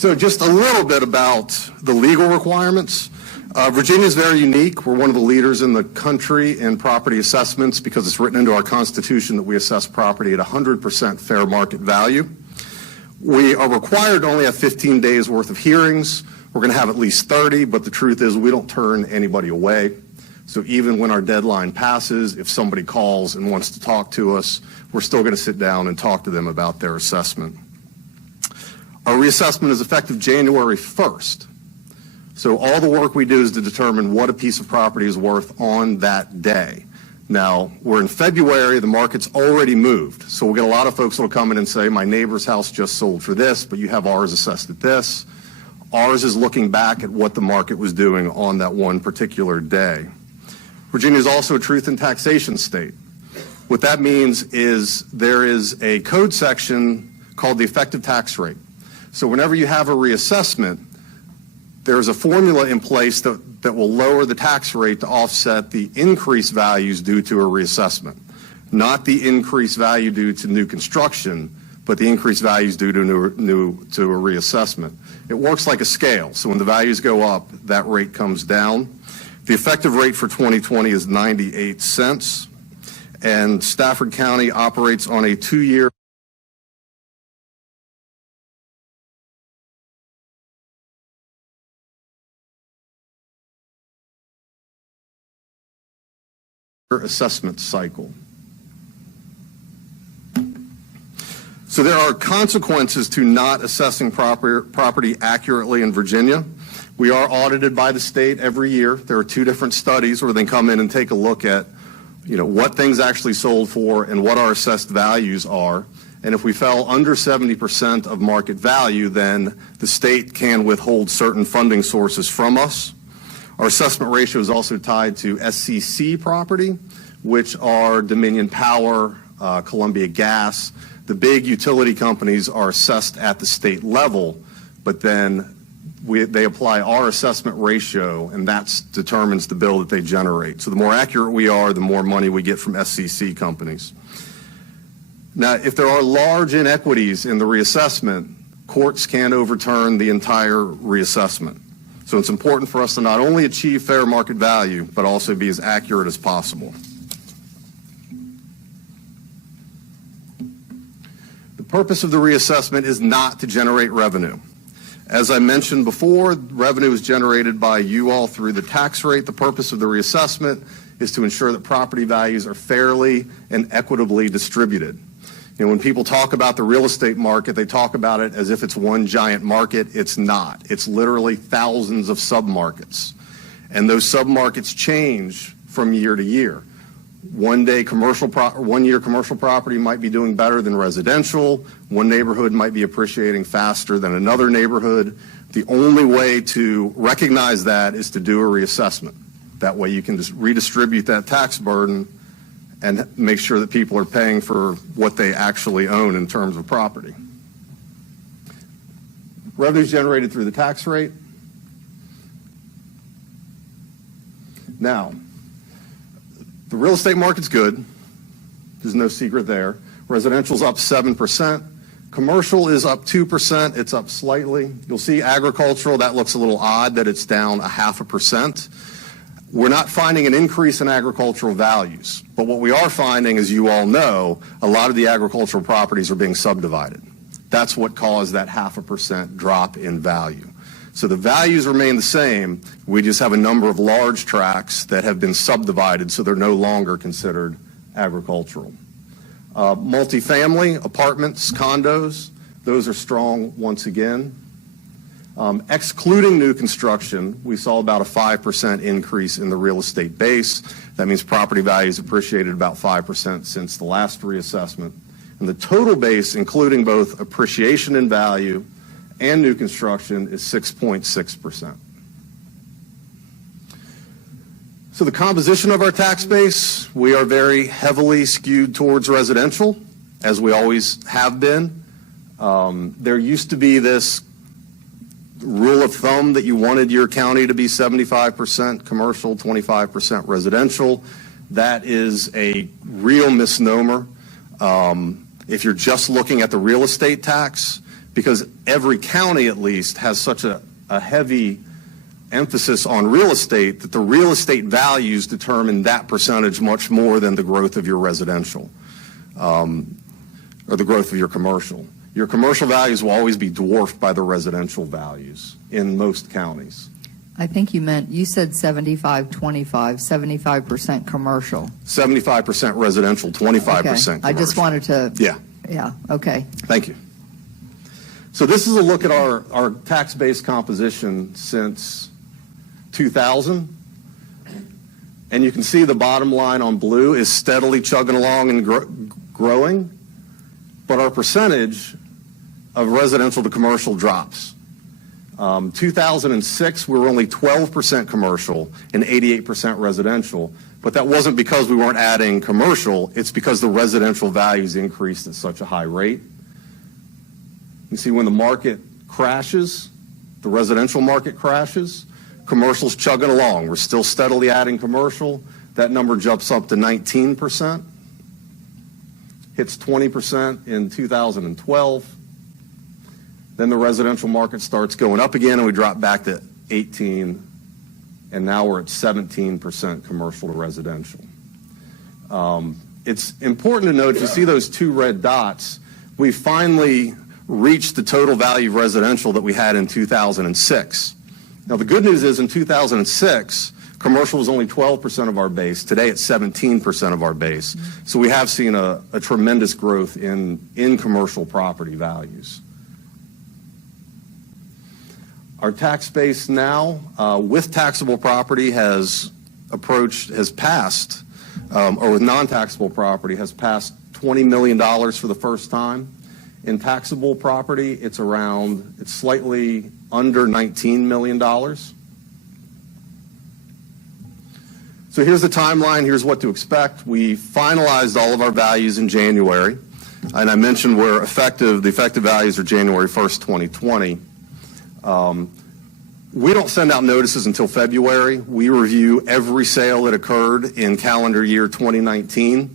So just a little bit about the legal requirements. Virginia is very unique. We're one of the leaders in the country in property assessments because it's written into our Constitution that we assess property at 100% fair market value. We are required to only have 15 days worth of hearings. We're going to have at least 30, but the truth is we don't turn anybody away. So even when our deadline passes, if somebody calls and wants to talk to us, we're still going to sit down and talk to them about their assessment. Our reassessment is effective January 1st. So all the work we do is to determine what a piece of property is worth on that day. Now, we're in February, the market's already moved. So we'll get a lot of folks that will come in and say, my neighbor's house just sold for this, but you have ours assessed at this. Ours is looking back at what the market was doing on that one particular day. Virginia is also a truth in taxation state. What that means is there is a code section called the effective tax rate. So whenever you have a reassessment, there's a formula in place that will lower the tax rate to offset the increased values due to a reassessment. Not the increased value due to new construction, but the increased values due to a reassessment. It works like a scale. So when the values go up, that rate comes down. The effective rate for 2020 is 98 cents. And Stafford County operates on a 2-year assessment cycle. So there are consequences to not assessing property accurately in Virginia. We are audited by the state every year. There are 2 different studies where they come in and take a look at, what things actually sold for and what our assessed values are. And if we fell under 70% of market value, then the state can withhold certain funding sources from us. Our assessment ratio is also tied to SCC property, which are Dominion Power, Columbia Gas. The big utility companies are assessed at the state level, but then they apply our assessment ratio, and that determines the bill that they generate. So the more accurate we are, the more money we get from SCC companies. Now, if there are large inequities in the reassessment, courts can overturn the entire reassessment. So it's important for us to not only achieve fair market value, but also be as accurate as possible. The purpose of the reassessment is not to generate revenue. As I mentioned before, revenue is generated by you all through the tax rate. The purpose of the reassessment is to ensure that property values are fairly and equitably distributed. When people talk about the real estate market, they talk about it as if it's one giant market. It's not. It's literally thousands of submarkets. And those submarkets change from year to year. One year commercial property might be doing better than residential. One neighborhood might be appreciating faster than another neighborhood. The only way to recognize that is to do a reassessment. That way you can just redistribute that tax burden and make sure that people are paying for what they actually own in terms of property. Revenue is generated through the tax rate. Now, the real estate market's good. There's no secret there. Residential's up 7%. Commercial is up 2%. It's up slightly. You'll see agricultural, that looks a little odd that it's down 0.5%. We're not finding an increase in agricultural values, but what we are finding, as you all know, a lot of the agricultural properties are being subdivided. That's what caused that 0.5% drop in value. So the values remain the same. We just have a number of large tracts that have been subdivided, so they're no longer considered agricultural. Multifamily, apartments, condos, those are strong once again. Excluding new construction, we saw about a 5% increase in the real estate base. That means property values appreciated about 5% since the last reassessment. And the total base, including both appreciation in value and new construction, is 6.6%. So the composition of our tax base, we are very heavily skewed towards residential, as we always have been. There used to be this rule of thumb that you wanted your county to be 75% commercial, 25% residential. That is a real misnomer. If you're just looking at the real estate tax, because every county at least has such a heavy emphasis on real estate that the real estate values determine that percentage much more than the growth of your residential or the growth of your commercial. Your commercial values will always be dwarfed by the residential values in most counties. I think you said 75-25, 75% commercial. 75% residential, 25% commercial. I just wanted to. Yeah, okay. Thank you. So this is a look at our tax base composition since 2000. And you can see the bottom line on blue is steadily chugging along and growing, but our percentage of residential to commercial drops. 2006, we were only 12% commercial and 88% residential, but that wasn't because we weren't adding commercial, it's because the residential values increased at such a high rate. You see when the market crashes, the residential market crashes, commercial's chugging along. We're still steadily adding commercial. That number jumps up to 19%, hits 20% in 2012. Then the residential market starts going up again, and we drop back to 18, and now we're at 17% commercial to residential. It's important to note, if you see those two red dots, we finally reached the total value of residential that we had in 2006. Now, the good news is in 2006, commercial was only 12% of our base. Today, it's 17% of our base. So we have seen a tremendous growth in commercial property values. Our tax base now, with taxable property, has passed, or with non-taxable property, has passed $20 million for the first time. In taxable property, it's slightly under $19 million. So here's the timeline. Here's what to expect. We finalized all of our values in January, and I mentioned the effective values are January 1st, 2020. We don't send out notices until February. We review every sale that occurred in calendar year 2019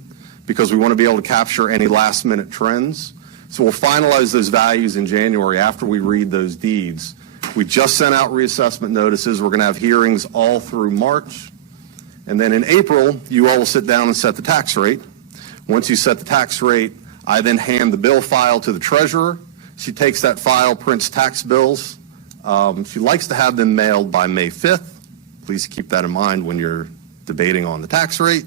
because we want to be able to capture any last-minute trends. So we'll finalize those values in January after we read those deeds. We just sent out reassessment notices. We're going to have hearings all through March. And then in April, you all will sit down and set the tax rate. Once you set the tax rate, I then hand the bill file to the treasurer. She takes that file, prints tax bills. She likes to have them mailed by May 5th. Please keep that in mind when you're debating on the tax rate.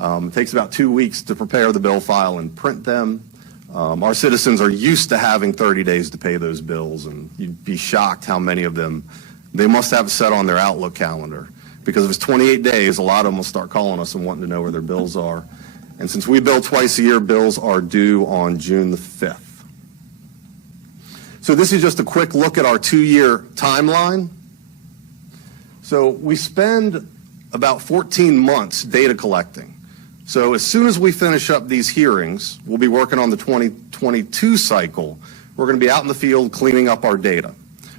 It takes about 2 weeks to prepare the bill file and print them. Our citizens are used to having 30 days to pay those bills, and you'd be shocked how many of them, they must have it set on their Outlook calendar. Because if it's 28 days, a lot of them will start calling us and wanting to know where their bills are. And since we bill twice a year, bills are due on June the 5th. So this is just a quick look at our 2-year timeline. So we spend about 14 months data collecting. So as soon as we finish up these hearings, we'll be working on the 2022 cycle. We're going to be out in the field cleaning up our data.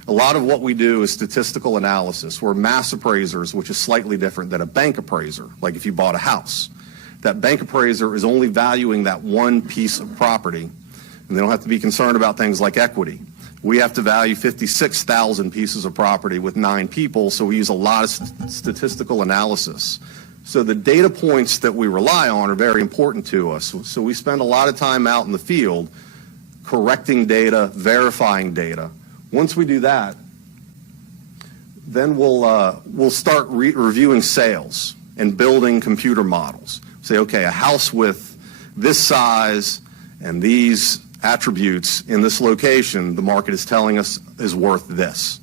A lot of what we do is statistical analysis. We're mass appraisers, which is slightly different than a bank appraiser, like if you bought a house. That bank appraiser is only valuing that one piece of property, and they don't have to be concerned about things like equity. We have to value 56,000 pieces of property with 9 people, so we use a lot of statistical analysis. So the data points that we rely on are very important to us. So we spend a lot of time out in the field correcting data, verifying data. Once we do that, then we'll start reviewing sales and building computer models. Say, okay, a house with this size and these attributes in this location, the market is telling us is worth this.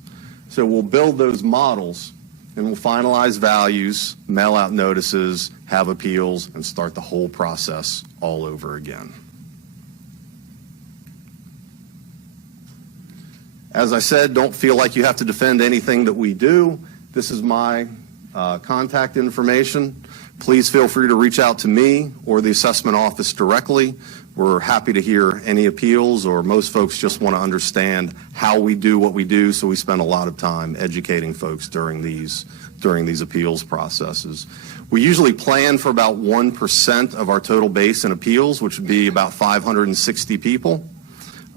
So we'll build those models, and we'll finalize values, mail out notices, have appeals, and start the whole process all over again. As I said, don't feel like you have to defend anything that we do. This is my contact information. Please feel free to reach out to me or the assessment office directly. We're happy to hear any appeals, or most folks just want to understand how we do what we do, so we spend a lot of time educating folks during these appeals processes. We usually plan for about 1% of our total base in appeals, which would be about 560 people.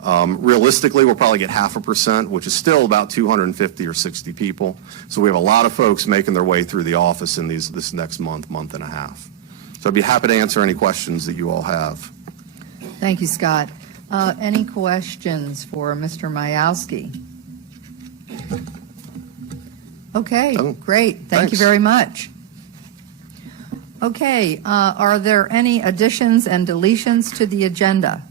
Realistically, we'll probably get 0.5%, which is still about 250 or 60 people. So we have a lot of folks making their way through the office in this next month and a half. So I'd be happy to answer any questions that you all have. Thank you, Scott. Any questions for Mr. Mayausky? Okay, Oh, great. Thank thanks. you very much. Okay, are there any additions and deletions to the agenda?